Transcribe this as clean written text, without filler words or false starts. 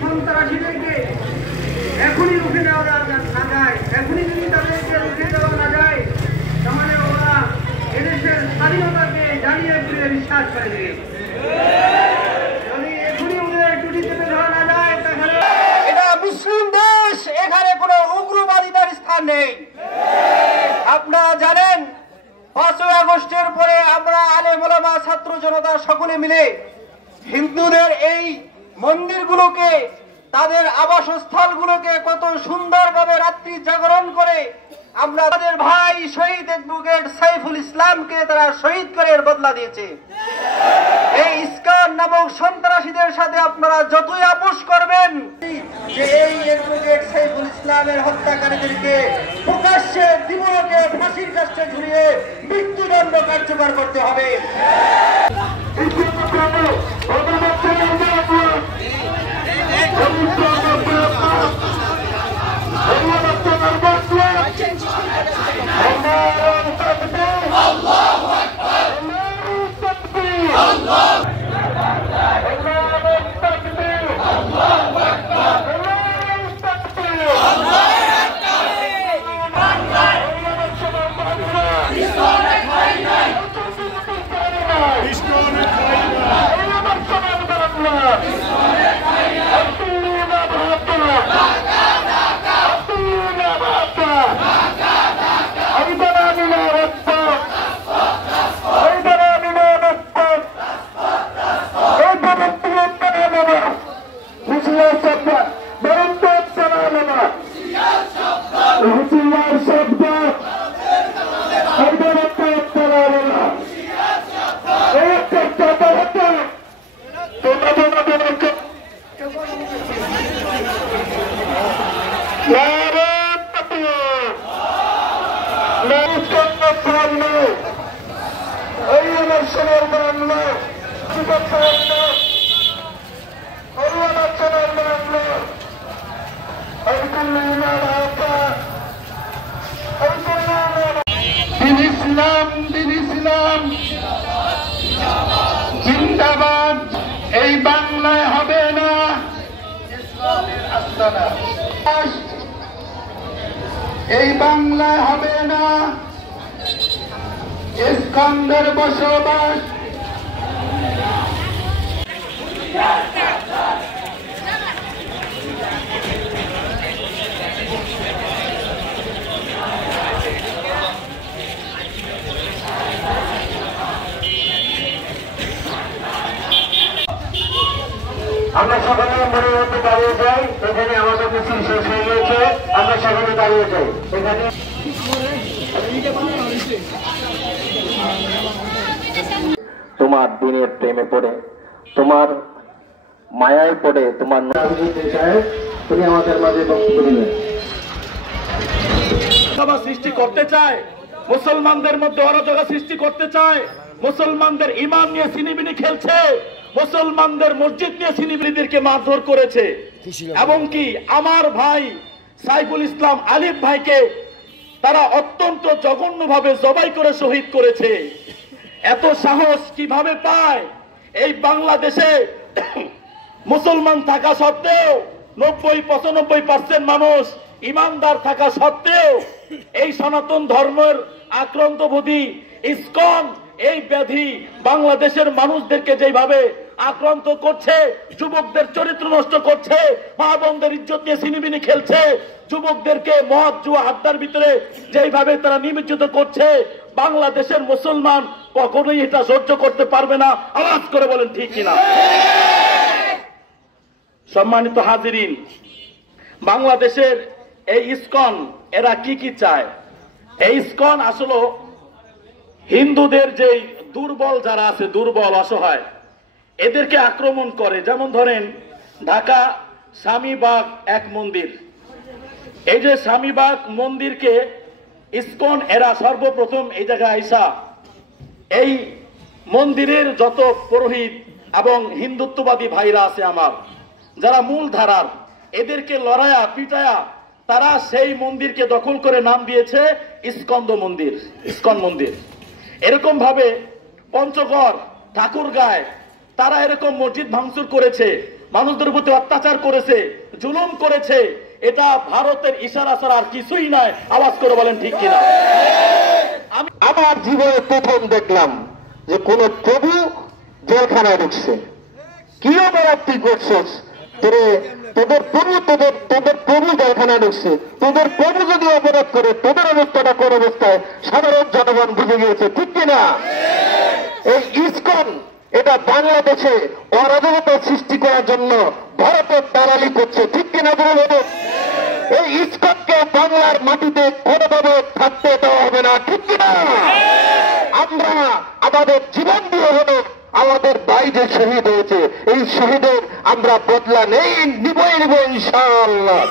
সন্ত্রাসীদেরকে এখনই রুখে দেওয়া না যায়, এখনই যদি তাদেরকে রুখে দেওয়া না যায়, তাহলে ওরা এদেশের স্বাধীনতাকে জ্বালিয়ে পুড়িয়ে বিশ্বাস করে দেবে। যদি এখনই ওদের টুটি চেপে ধরা না যায়, তাহলে এটা মুসলিম দেশ, এখানে কোনো উগ্রবাদিতার স্থান নেই। আপনারা জানেন 5ই আগস্টের পরে আমরা আলেম ওলামা ছাত্র জনতা সকলে মিলে হিন্দুদের এই মন্দিরগুলোকে, তাদের আবাসস্থলগুলোকে কত সুন্দরভাবে রাত্রি জাগরণ করে আমরা তাদের ভাই শহীদ অ্যাডভোকেট সাইফুল ইসলামকে তারা শহীদ করে এর বদলা দিয়েছে। এই ইসকন নামক সন্ত্রাসীদের সাথে আপনারা যতই আপোষ করবেন, যে এই অ্যাডভোকেট সাইফুল ইসলামের হত্যাকারীদেরকে প্রকাশ্যে দিবসকে ফাঁসির কাছে ঝুলিয়ে মৃত্যুদণ্ড কার্যকর করতে হবে। জিন্দাবাদ। এই বাংলায় হবে না এই বাংলায় হবে না ইসকন্দের বসবাস। আমরা সকলে মনের মধ্যে দাঁড়িয়ে যাই, এখানে আমাদের মিছিল শেষ হয়ে গেছে, আমরা সকলে দাঁড়িয়ে যাই এখানে। তোমার দিনের প্রেমে পড়ে, তোমার মায়ায় পড়ে, তোমার তুমি আমাদের মাঝে বক্তব্য দিলেন। সৃষ্টি করতে চায়, মুসলমানদের মধ্যে অরাজকতা সৃষ্টি করতে চায়, মুসলমানদের ইমান নিয়ে ছিনিমিনি খেলছে, মুসলমানদের মসজিদ নিয়ে ছিনিমিনিদেরকে মারধর করেছে, এবং কি আমার ভাই সাইফুল ইসলাম আলিফ ভাইকে তারা অত্যন্ত জঘন্যভাবে জবাই করে শহীদ করেছে। এত সাহস কিভাবে পায়? এই বাংলাদেশে মুসলমান থাকা সত্ত্বেও 90-95% মানুষ ইমানদার থাকা সত্ত্বেও এই সনাতন ধর্মের আক্রান্তবোধী ইসকন এই ব্যাধি বাংলাদেশের মানুষদেরকে যেভাবে আক্রান্ত করছে, যুবকদের চরিত্র নষ্ট করছে, মা বোনদের ইজ্জত নিয়ে ছিনিমিনি খেলছে, যুবকদেরকে মদ জুয়া আড্ডার ভিতরে যেভাবে তারা নিমজ্জিত করছে, বাংলাদেশের মুসলমান কখনোই এটা সহ্য করতে পারবে না। আওয়াজ করে বলেন ঠিক কিনা? সম্মানিত হাজিরিন, বাংলাদেশের এই ইসকন এরা কি চায়? এই ইসকন আসলে হিন্দুদের যে দুর্বল যারা আছে, দুর্বল অসহায়, এদেরকে আক্রমণ করে। যেমন ধরেন ঢাকা স্বামীবাগ এক মন্দির, এই যে স্বামীবাগ মন্দিরকে ইসকন এরা সর্বপ্রথম এই জায়গায় আইসা এই মন্দিরের যত পুরোহিত এবং হিন্দুত্ববাদী ভাইরা আছে আমার, যারা মূল ধারার, এদেরকে লড়াইয়া পিটায়া তারা সেই মন্দিরকে দখল করে নাম দিয়েছে ইসকন্দ মন্দির, ইসকন মন্দির। এরকম ভাবে পঞ্চগড় ঠাকুরগাঁয় তারা এরকম মসজিদ ভাঙচুর করেছে, মানুষদের প্রতি অত্যাচার করেছে, জুলুম করেছে, এটা ভারতের ইশারা ছাড়া আর কিছুই নয়। আওয়াজ করে বলেন ঠিক কিনা? আমি আমার জীবনে প্রথম দেখলাম যে কোন প্রভু জেলখানায় ঢুকছে। কি অপরাধ তুই করছিস? তোদের প্রভু জেলখানায় ঢুকছে। তোদের প্রভু যদি অপরাধ করে, তোদের অবস্থাটা কোন অবস্থায় সাধারণ জনগণ বুঝে গিয়েছে, ঠিক কিনা? এই ইসকন এটা বাংলাদেশে অরাজকতা সৃষ্টি করার জন্য ভারতের দালালি করছে, ঠিক কিনা বলুন? এই ইসকনকে বাংলার মাটিতে কোনোভাবে থাকতে দেওয়া হবে না, ঠিক কিনা? আমরা আমাদের জীবন দিয়ে হলো আমাদের ভাই যে শহীদ হয়েছে, এই শহীদের আমরা বদলা নিবই ইনশাআল্লাহ।